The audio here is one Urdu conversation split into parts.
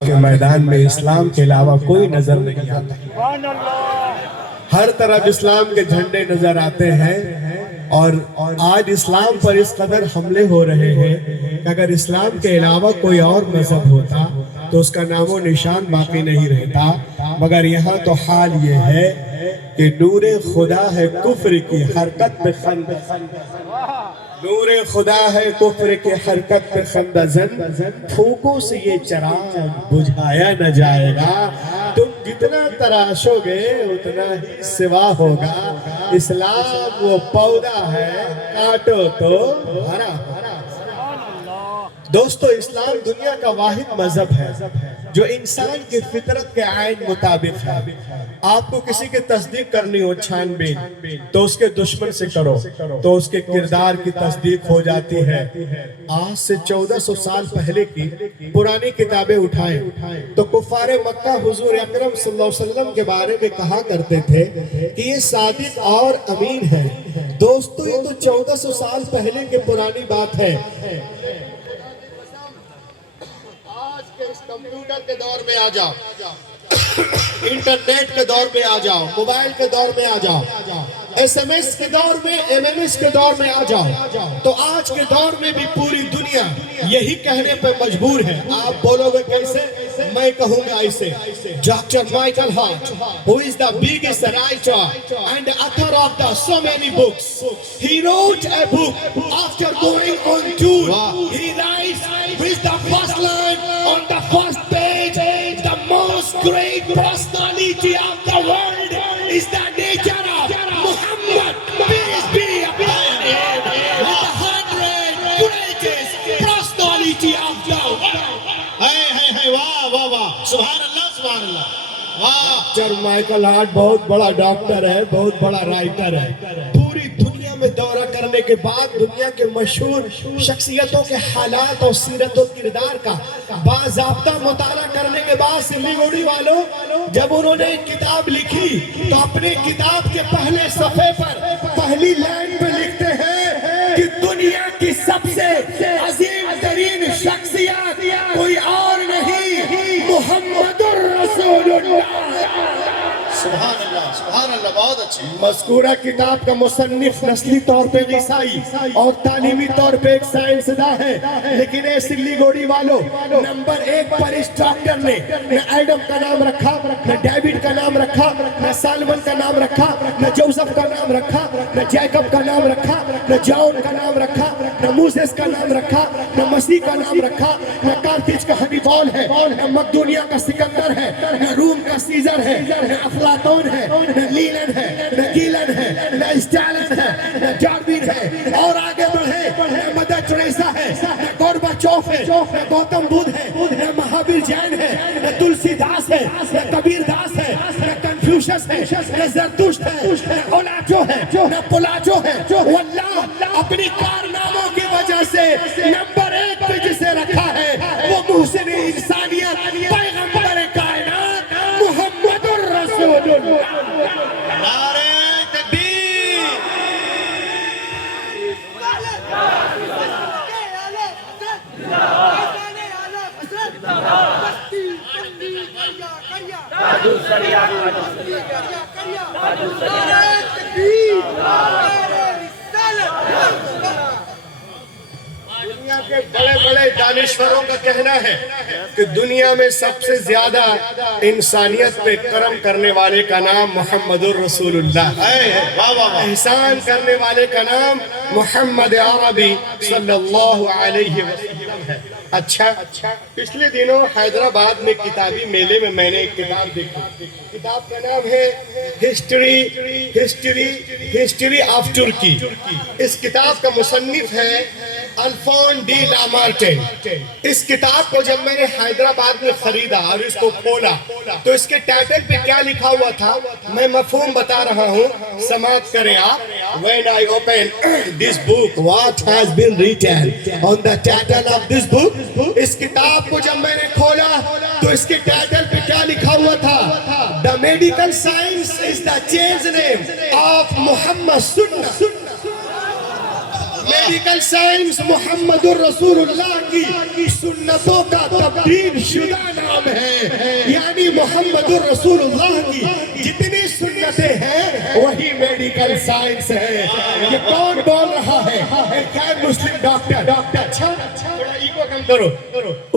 کے میدان میں اسلام کے علاوہ کوئی نظر نہیں آتا. ہر طرف اسلام کے جھنڈے نظر آتے ہیں اور آج اسلام پر اس قدر حملے ہو رہے ہیں کہ اگر اسلام کے علاوہ کوئی اور مذہب ہوتا تو اس کا نام و نشان باقی نہیں رہتا. مگر یہاں تو حال یہ ہے کہ نور خدا ہے کفر کی حرکت پہ خندہ، نور خدا ہے کفر کی حرکت پہ خندہ زن، پھونکوں سے یہ چراغ بجھایا نہ جائے گا. تم جتنا تراشو گے اتنا ہی سوا ہوگا. اسلام وہ پودا ہے کاٹو تو ہرا. دوستو، اسلام دنیا کا واحد مذہب ہے جو انسان کی فطرت کے عین مطابق ہے. آپ کو کسی کی تصدیق کرنی ہو چھان بین تو اس کے دشمن سے کرو تو اس کے کردار کی تصدیق ہو جاتی ہے. آج سے 1400 سال پہلے کی پرانی کتابیں اٹھائیں تو کفار مکہ حضور اکرم صلی اللہ علیہ وسلم کے بارے میں کہا کرتے تھے کہ یہ صادق اور امین ہے. دوستو، یہ تو 1400 سال پہلے کی پرانی بات ہے. اس کمپیوٹر کے دور میں آ جاؤ، انٹرنیٹ کے دور میں آ جاؤ، موبائل کے دور میں آ جاؤ، ایس ایم ایس کے دور میں، ایم ایم ایس کے دور میں آ جاؤ تو آج کے دور میں بھی پوری دنیا یہی کہنے پہ مجبور ہے. آپ بولو گے کیسے؟ میں کہوں گا اسے. Doctor Michael Hart, who is the biggest writer and author of the so many books, he wrote a book after going on tour. He writes with the first line on the first page, the most great personality of the world is the nature of Muhammad, peace be upon him, the 100 greatest personality of the world. سبحان اللہ سبحان اللہ. ڈاکٹر مائیکل ہارٹ بہت بڑا ڈاکٹر ہے، بہت بڑا رائٹر ہے. پوری دنیا میں دورہ کرنے کے بعد دنیا کے مشہور شخصیتوں کے حالات اور سیرت و کردار کا باضابطہ مطالعہ کرنے کے بعد سلیگوڑی والوں جب انہوں نے ایک کتاب لکھی تو اپنے کتاب کے پہلے صفحے پر پہلی لائن پہ لکھتے ہیں کہ دنیا کی سب سے عظیم ترین شخصیت کوئی اور نہیں، محمد الرسول اللہ. سبحان اللہ سبحان اللہ. بہت اچھی. مذکورہ کتاب کا مصنف نسلی طور پہ عیسائی اور تعلیمی طور پہ ایک سائنسداں ہے، لیکن اے سلی گوڑی والوں، نمبر 1 پر اس ڈاکٹر نے نہ ایڈم کا نام رکھا، نہ ڈیوڈ کا نام رکھا، نہ سالمن کا نام رکھا، نہ جوزف کا نام رکھا، نہ جیکب کا نام رکھا، نہ جان کا نام رکھا، نہ موسیس کا نام رکھا، نہ مسیح کا نام رکھا، نہ کارتیج کا ہنیبال ہے، نہ مقدونیہ کا سکندر ہے، نہ روم کا سیزر ہے، نہ افلاطون ہے، نہ لیلن ہے، نہ گیلن ہے، نہ اسٹالن ہے، نہ ڈارون ہے. اور آگے بڑھے، نہ مدر ٹریسا ہے، نہ گورباچوف ہے، نہ گوتم بدھ ہے، نہ مہاویر جین ہے، نہ تلسی داس ہے، نہ کبیر داس ہے، نہ کنفیوشس ہے، نہ زرتشت ہے، نہ اولاچو ہے، نہ پولاچو ہے. واللہ اپنی کارناموں کی وجہ سے نمبر 1 پہ جسے رکھا ہے وہ محسن انسانیت، پیغمبر کائنات، محمد الرسول اللہ. نعرہ تکبیر. دنیا کے بڑے بڑے دانشوروں کا کہنا ہے کہ دنیا میں سب سے زیادہ انسانیت پہ کرم کرنے والے کا نام محمد الرسول اللہ ہے، احسان کرنے والے کا نام محمد عربی صلی اللہ علیہ وسلم ہے. اچھا، پچھلے دنوں حیدرآباد میں کتابی میلے میں میں نے ایک کتاب دیکھی. کتاب کا نام ہے ہسٹری آف ترکی. اس کتاب کا مصنف ہے الفون ڈی لامارٹن. اس کتاب کو جب میں نے حیدرآباد میں خریدا اور اس کو کھولا تو اس کے ٹائٹل پہ کیا لکھا ہوا تھا میں مفہوم بتا رہا ہوں، سماعت کریں آپ. When I open this book, what has been written on the title of this book? اس کتاب کو جب میں نے کھولا تو اس کے ٹائٹل پہ کیا لکھا ہوا تھا؟ The medical science is the change name of Muhammad Sunnah. Medical science محمد الرسول اللہ کی سنتوں کا تبدیل شدہ نام ہے، یعنی محمد الرسول اللہ کی جتنی سنتیں ہیں وہی میڈیکل سائنس ہے۔ یہ کون بول رہا ہے؟ ایک غیر مسلم ڈاکٹر۔ اچھا تھوڑا ایگو کم کرو۔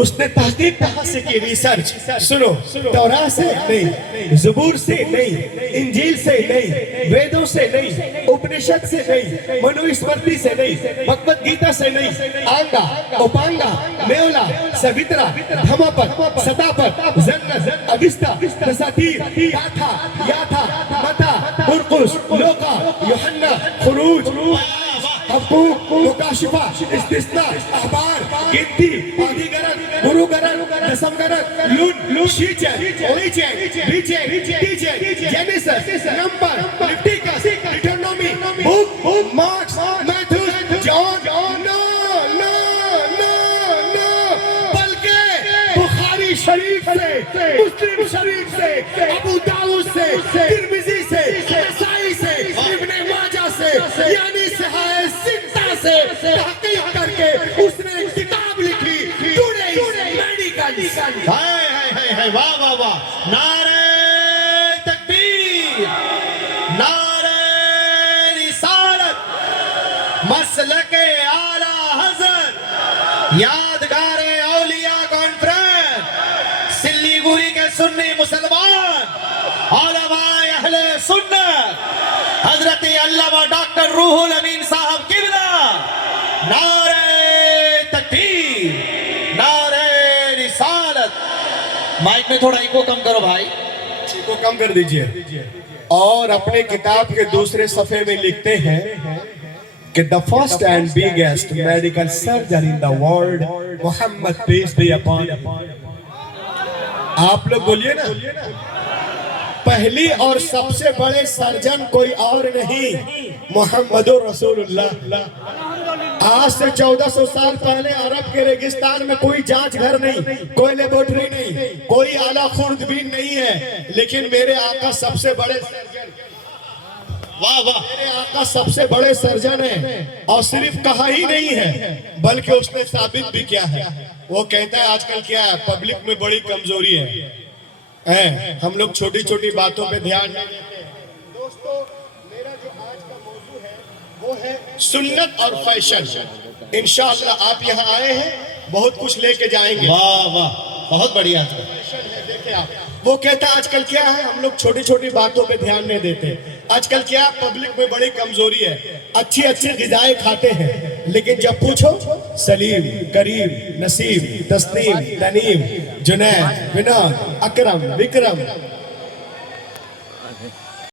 اس نے تحقیق کہاں سے کی؟ ریسرچ۔ سنو، توراہ سے نہیں، زبور سے نہیں، انجیل سے نہیں، ویدوں سے نہیں، اپنشد سے نہیں، منو اسمرتی سے نہیں، بھگوت گیتا سے نہیں، آنگا، اپانگا، میولا، سوترا، دھماپت، ستاپت، زنت، اگستا، دساتیر، کاتھا، یاتھا، متا، مرقس، لوکا، یوحنا، خروج، حقوق، مکاشفہ، استثناء، احبار، گنتی، آدھیگرن، گروگرن، دسمگرن، لون، شیچر، اویچر، ریچر، teacher, Genesis, number, Leviticus, Deuteronomy, book, Marks, Matthews, John, بلکہ بخاری شریف سے، مسلم شریف سے، ابو داؤد سے، ترمذی سے، نسائی سے، ابن ماجہ سے، یعنی صحاح ستہ سے تحقیق کر کے اس نے ایک کتاب لکھی، ٹوڈیز میڈیکل۔ ہائے ہائے ہائے ہائے، واہ واہ واہ، نعرہ تکبیر، نعرہ رسالت، مسلک اعلیٰ حضرت، یادگار اولیاء کانفرنس، سلی گوری کے سنی مسلمان، علماء اہل سنت، حضرت علامہ ڈاکٹر روح الامین صاحب قبلہ، نعرہ تکبیر، نعرہ رسالت۔ مائک میں تھوڑا ایکو کم کرو بھائی، کو کم کر دیجئے۔ اور اپنے کتاب کے دوسرے صفحے میں لکھتے ہیں کہ the first and biggest medical surgeon in the world Muhammad peace be upon him۔ آپ لوگ بولیے نا، پہلی اور سب سے بڑے سرجن کوئی اور نہیں، محمد رسول اللہ۔ آج سے 1400 سال پہلے عرب کے ریگستان میں کوئی جانچ گھر نہیں، کوئی لیبورٹری نہیں، کوئی اعلیٰ خوردبین نہیں ہے، لیکن میرے آقا سب سے بڑے سرجن، واہ واہ، میرے آقا سب سے بڑے سرجن ہیں، اور صرف کہا ہی نہیں ہے بلکہ اس نے ثابت بھی کیا ہے۔ وہ کہتا ہے آج کل کیا ہے، پبلک میں بڑی کمزوری ہے، ہم لوگ چھوٹی چھوٹی باتوں پہ دھیان نہیں دیتے۔ دوستو، میرا جو آج کا موضوع ہے وہ ہے سنت اور فیشن۔ انشاءاللہ آپ یہاں آئے ہیں، بہت کچھ لے کے جائیں گے۔ واہ واہ، بہت بڑھیا تھا۔ فیشن ہے، دیکھیں آپ، وہ کہتا ہے آج کل کیا ہے، ہم لوگ چھوٹی چھوٹی باتوں پہ دھیان نہیں دیتے۔ آج کل کیا پبلک میں بڑی کمزوری ہے، اچھی اچھی غذائیں کھاتے ہیں، لیکن جب پوچھو سلیم، کریم، نسیم، تسنیم، تنیم، جنید، بناد، اکرم، وکرم،